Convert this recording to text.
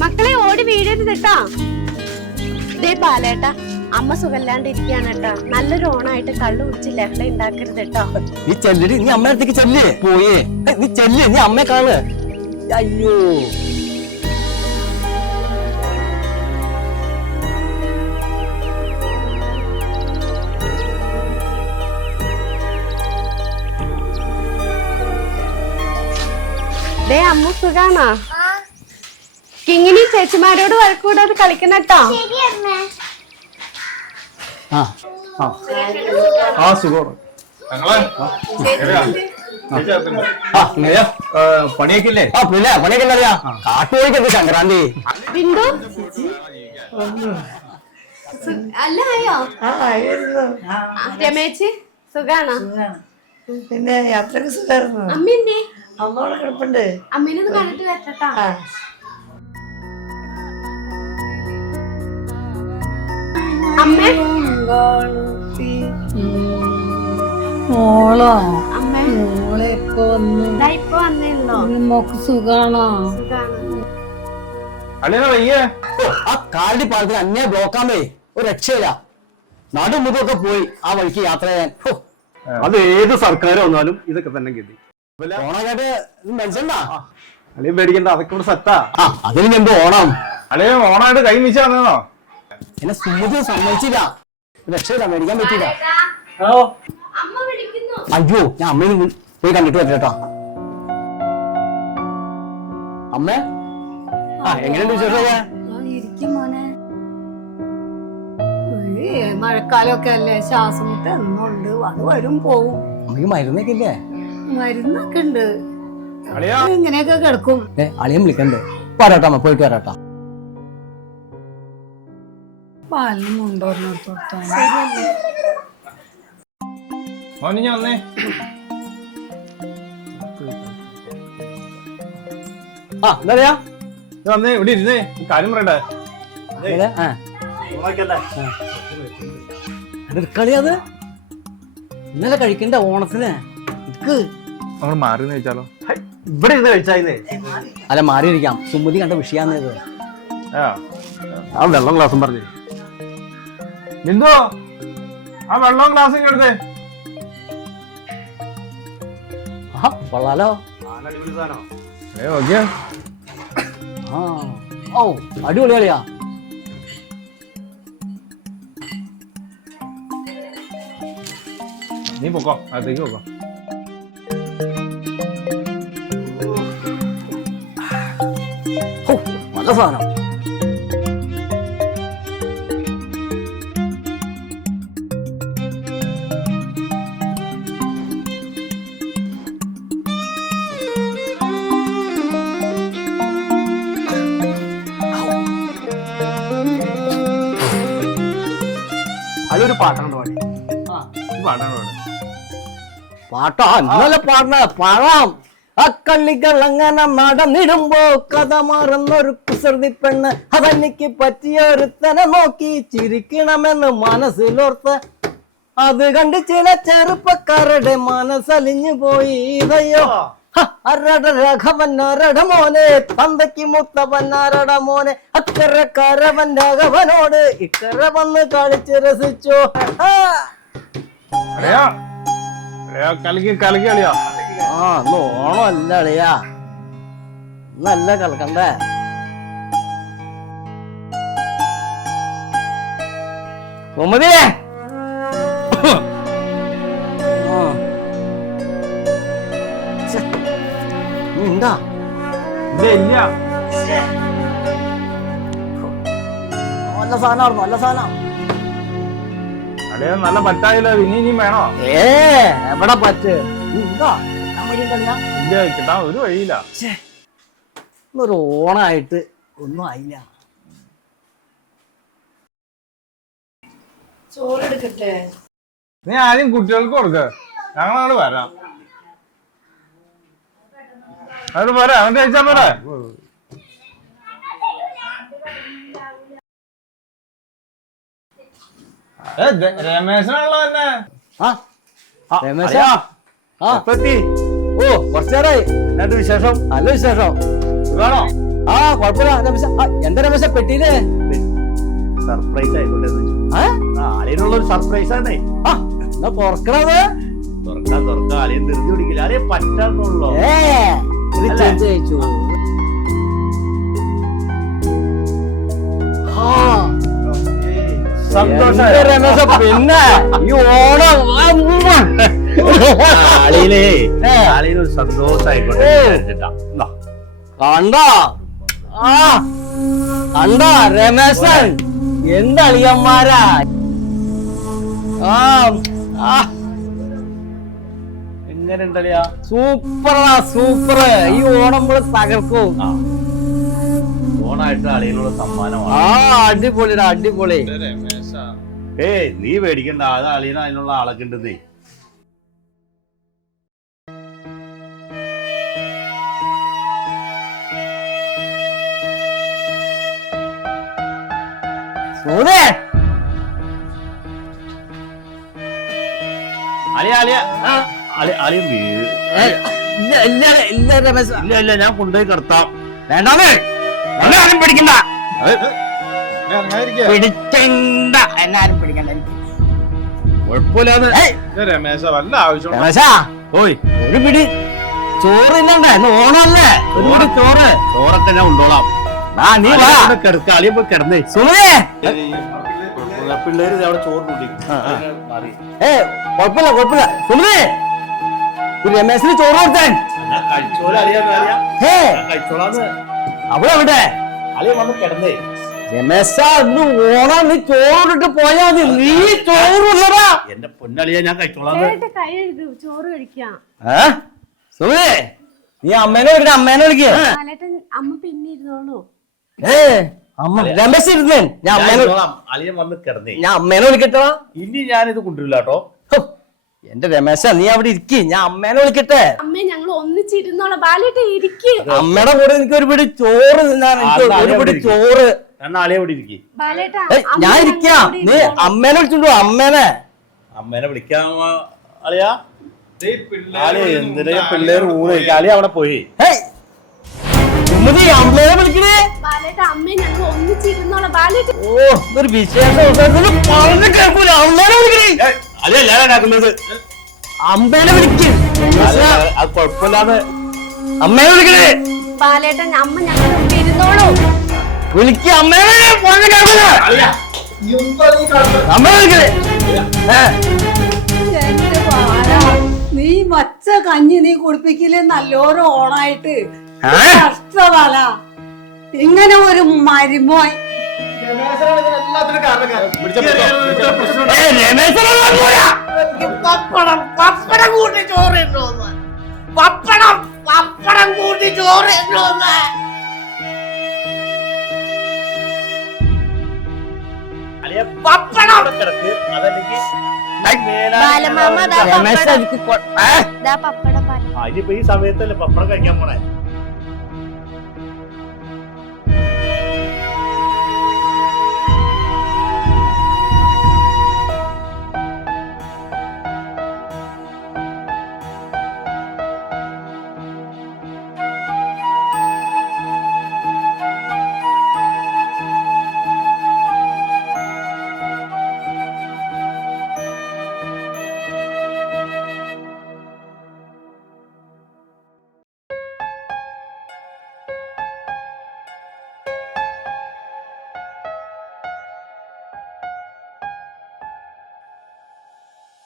മക്കളെ ഓടി വീഴരുത് കേട്ടാ. ദേ ബാലേട്ടാ, അമ്മ സുഖമില്ലാണ്ടിരിക്കാണ് കേട്ടാ. നല്ലൊരു ഓണായിട്ട് കള്ളു കുടിച്ച് ലഹള ഉണ്ടാക്കരുത് കേട്ടോ. നീ ചെല്ലടി, നീ അമ്മ അടുത്തേക്ക് ചെല്ലേ പോയേ. നീ ചെല്ലേ, നീ അമ്മയെ കാണ്. അയ്യോ ദേ അമ്മ സുഖാണോ? കിങ്ങിനി ചേച്ചിമാരോട് വഴക്കൂടാതെ കളിക്കണട്ടോ. പണിയൊക്കെ ഇല്ലേ? പണിയൊക്കെ അറിയാ. കാട്ടുപോയിക്കൊക്കെ സംക്രാന്തി. ബിന്ദു അല്ല ആയോ? രമേശ് സുഖാണോ? പിന്നെ യാത്രക്ക് സുഖമായിരുന്നു. അമ്മ അമ്മോടെ കിടപ്പുണ്ട്. അമ്മേനൊന്ന് കണ്ടിട്ട് വരട്ടാ. അമ്മേ മോളോ അമ്മേ മോളെ ഇപ്പൊ വന്നു. ഇപ്പൊ വന്നേല്ലോ. മോക്ക് സുഖാണോ? ആ കാലടി പാലത്തിന് അന്യ ബ്ലോക്കാമേ ഒരു രക്ഷയില്ല. നടുമുഖമൊക്കെ പോയി ആ വഴിക്ക് യാത്ര ചെയ്യാൻ. അത് ഏത് സർക്കാർ വന്നാലും ഇതൊക്കെ തന്നെ ഗതി. ഓണായിട്ട് മനസ്സിലാ അളിയും പേടിക്കണ്ട, അതൊക്കെ ഇവിടെ സെറ്റാ. അതിന് എന്തോ ഓണം അളിയ ഓണായിട്ട് കൈ മിച്ച വന്നോ? എന്നെ സുമതി സമ്മതിച്ചില്ല. രക്ഷയില്ല, മേടിക്കാൻ പറ്റില്ല. അയ്യോ, ഞാൻ അമ്മയിൽ പോയി കണ്ടിട്ട് വരട്ടോ. അമ്മേ എങ്ങനെയുണ്ട് വിശേഷമൊക്കെ? ഇരിക്കും മോനെ. മഴക്കാലമൊക്കെ അല്ലേ, ശ്വാസം മുട്ട എന്നുണ്ട്. അത് വരും പോവും. അമ്മക്ക് മരുന്നൊക്കെ ഇല്ലേ? മരുന്നൊക്കെ ഉണ്ട്. ഇങ്ങനെയൊക്കെ കിടക്കും. അളിയൻ വിളിക്കണ്ടേ? വരാട്ടോ അമ്മ, പോയിട്ട് വരാട്ടോ. പാലിന് മുണ്ടോർന്നോർത്തോട്ടാ. വന്നേ എന്താ വന്നേ ഇവിടെ ഇരുന്നേ, കാര്യം പറയണ്ടേ? കളി അത് ഇന്നലെ കഴിക്കണ്ട ഓണത്തിന്. നമ്മൾ മാറി കഴിച്ചാലോ? ഇവിടെ ഇരുന്ന് കഴിച്ചായിരുന്നേ. അല്ല മാറിയിരിക്കാം, സുമതി കണ്ട വിഷയാന്നത്. ആ വെള്ളം ഗ്ലാസും പറഞ്ഞു. ബിന്ദു, ആ വെള്ളം ഗ്ലാസും എടുത്തേ. കൊള്ളാലോ. ഓ അടിപൊളി കളിയാ. നീ പൊക്കോ, അകത്തേക്ക് പൊക്കോ. നല്ല സാധനം. അതൊരു പാട്ടാണ് പാടി. പാട്ടാ ഇന്നലെ പാടണ പാടാം. അക്കള്ളികൾ അങ്ങനെ നടന്നിടുമ്പോ കഥ മാറുന്നൊരു കുസൃതി പെണ്ണ് അതെനിക്ക് പറ്റിയൊരുത്തനെ നോക്കി ചിരിക്കണമെന്ന് മനസ്സിലോർത്ത് അത് കണ്ട് ചില ചെറുപ്പക്കാരുടെ മനസ്സലിഞ്ഞു പോയി. ഇതയോ അരട രാഘവൻ അരട മോനെ, തന്തയ്ക്ക് മുത്തവൻ അരട മോനെ, അക്കരക്കാരവൻ രാഘവനോട് ഇക്കര വന്ന് കളിച്ച് രസിച്ചോ. കലക്കി കലക്കി കളിയാ. ഇന്ന് ഓണം അല്ല അളിയാ, നല്ല കളിക്കണ്ടേ. സുമതിയേ എന്താ നല്ല സാധനമായിരുന്നു, നല്ല സാധനം. നല്ല പറ്റായില്ല, ഇനിയും വേണോ? എവിടെ പറ്റ് കിട്ടാൻ ഒരു വഴിയില്ല. ഒരു ഓണായിട്ട് ഒന്നും ആയില്ല. ചോറെടുക്കട്ടെ? നീ ആദ്യം കുട്ടികൾക്ക് കൊടുക്ക. ഞങ്ങളങ്ങോട്ട് വരാം. അങ്ങോട്ട് പോരാ, അങ്ങോട്ട് കഴിച്ചാ പോരാ. രമേശനാണല്ലോ തന്നെ. രമേശാ ആ എത്തി. ഓ കുറച്ചേരായി. എന്നാണ്ട് വിശേഷം? നല്ല വിശേഷം. വേണോ? ആ കുഴപ്പമില്ല രമേശ. എന്താ രമേശ പെട്ടിയില്ലേ? സർപ്രൈസ് ആയിക്കോട്ടെ എന്ന് വെച്ചു. ആളിനുള്ള ഒരു സർപ്രൈസ് ആണേ. ആ എന്നാ പൊറക്കണത്. തുറക്കാം ആളിയെ ധൃതി പിടിക്കില്ല. ആളിയെ പറ്റാന്നുള്ളോ? ഇത് ചേഞ്ച് കഴിച്ചു. സന്തോഷം രമേശ. പിന്നെ ഈ ഓണം ആളിയിലൊരു സന്തോഷമായിക്കോട്ടെ കണ്ട കണ്ട രമേശൻ എന്തളിയന്മാരാ. എങ്ങനെ ഉണ്ടല്ലയാ? സൂപ്പറാ സൂപ്പർ. ഈ ഓണം നമ്മള് തകർക്കും. ഓണായിട്ട് ആളിയിലുള്ള സമ്മാനമാണ്. അടിപൊളിടാ അടിപൊളി. നീ പേടിക്കണ്ട, അത് അളിയന അതിനുള്ള ആളൊക്കെ ഉണ്ടെന്നേ. ഇല്ല ഞാൻ കൊണ്ടുപോയി കിടത്താം. വേണ്ടാന്ന് ആരും പിടിക്കണ്ട. ഇറങ്ങാതിരിക്കുക. പിടിക്കണ്ട എന്നാരും പിടിക്കണ്ട. കുഴപ്പമില്ലാന്ന്. രമേശ വല്ല ആവശ്യം രമേശാ ഓയ് ഒരു പിടി ചോറ് ഇല്ലണ്ടേ? ഇന്ന് ഓണമല്ലേ? ഒരു പിടി ചോറ്. ചോറൊക്കെ ഞാൻ കൊണ്ടോളാം. നീ വാ കിടക്ക. അളിയെ പോയി കിടന്നേ. സുമതിയെ പിള്ളേര് അവിടെ ചോറ് കുഴപ്പമില്ല കുഴപ്പമില്ല. സുമതി ഒരു രമേശിന് ചോറ് കൊടുത്താൻ. കഴിച്ചോളാന്ന്. അവിടെ അവിടെ അളിയെ വന്ന് കിടന്നേ. രമേശ ഇന്ന് ഓണം. നീ ചോറിട്ട് പോയാ മതി. നീ ചോറില്ലടാ. എന്റെ പൊന്നളിയെ ഞാൻ കഴിച്ചോളാന്ന്. കൈ എഴുതും ചോറ് കഴിക്കാം. സുമതി നീ അമ്മേനെ വിളിക്കണ. അമ്മേനെ വിളിക്കുക. ബാലേട്ടൻ അമ്മ പിന്നെ ഇരുന്നോളൂ. അമ്മ രമേശ് ഇരുന്നേ. ഞാൻ അമ്മേനെ അളിയെ വന്ന് കിടന്നേ. ഞാൻ അമ്മേനെ വിളിക്കട്ടോ. ഇനി ഞാനിത് കൊണ്ടുവരില്ല കേട്ടോ. എന്റെ രമേശ നീ അവിടെ ഇരിക്കി. ഞാൻ അമ്മേനെ വിളിക്കട്ടെ. അമ്മേ ഞങ്ങൾ ഒന്നിച്ചിരുന്നോളാം. ബാലേട്ടൻ ഇരിക്ക്. അമ്മയുടെ കൂടെ എനിക്ക് ഒരു പിടി ചോറ് തിന്നാൻ. എനിക്ക് ഒരു പിടി ചോറ്. എന്നാ അളിയെ ഇവിടെ ഇരിക്കും. ബാലേട്ടാ ഞാൻ ഇരിക്കാം. നീ അമ്മേനെ വിളിച്ചോണ്ടോ. അമ്മേനെ അമ്മേനെ വിളിക്കാൻ അളിയാ. എന്തിനാ പിള്ളേർ ഊണ് കഴിക്കാം. അളിയ അവിടെ പോയി. സുമതി അമ്മേനെ വിളിക്കണേ. ബാലേട്ട അമ്മേ ഞങ്ങൾ ഒന്നിച്ചിരുന്നോളാം. ബാലേട്ടൻ ഓ ഇതൊരു വിശേഷ പറഞ്ഞു കേൾക്കൂല. അമ്മേനെ വിളിക്കണേ. അളിയ ഞാനാക്കുന്നത്. അമ്മേനെ വിളിക്കും. അത് കുഴപ്പമില്ലാന്ന്. അമ്മേനെ വിളിക്കണേ. ബാലേട്ടൻ അമ്മ ഞങ്ങൾ ഇരുന്നോളൂ. വിളിക്കുക. അമ്മേനെ പറഞ്ഞു കേൾക്കൂല. അമ്മേനെ വിളിക്കണേ. എന്റെ ബാല, നീ വച്ച കഞ്ഞി നീ കുടിപ്പിക്കില്ലേ നല്ലോരു ഓണായിട്ട്. കഷ്ടബാല, ഇങ്ങനെ ഒരു മരുമോൻ. പപ്പടം പപ്പടം കൂട്ടി ചോറിട്ടോന്ന്. പപ്പടം പപ്പടം കൂട്ടി ചോറിട്ടോന്ന്. പപ്പടം കിടക്ക്. അതല്ലെങ്കിൽ ബാലമാമ രമേശ് എനിക്ക് പപ്പടം ബാല. ഇനിയിപ്പോ ഈ സമയത്തല്ലേ പപ്പടം കഴിക്കാൻ പോണേ.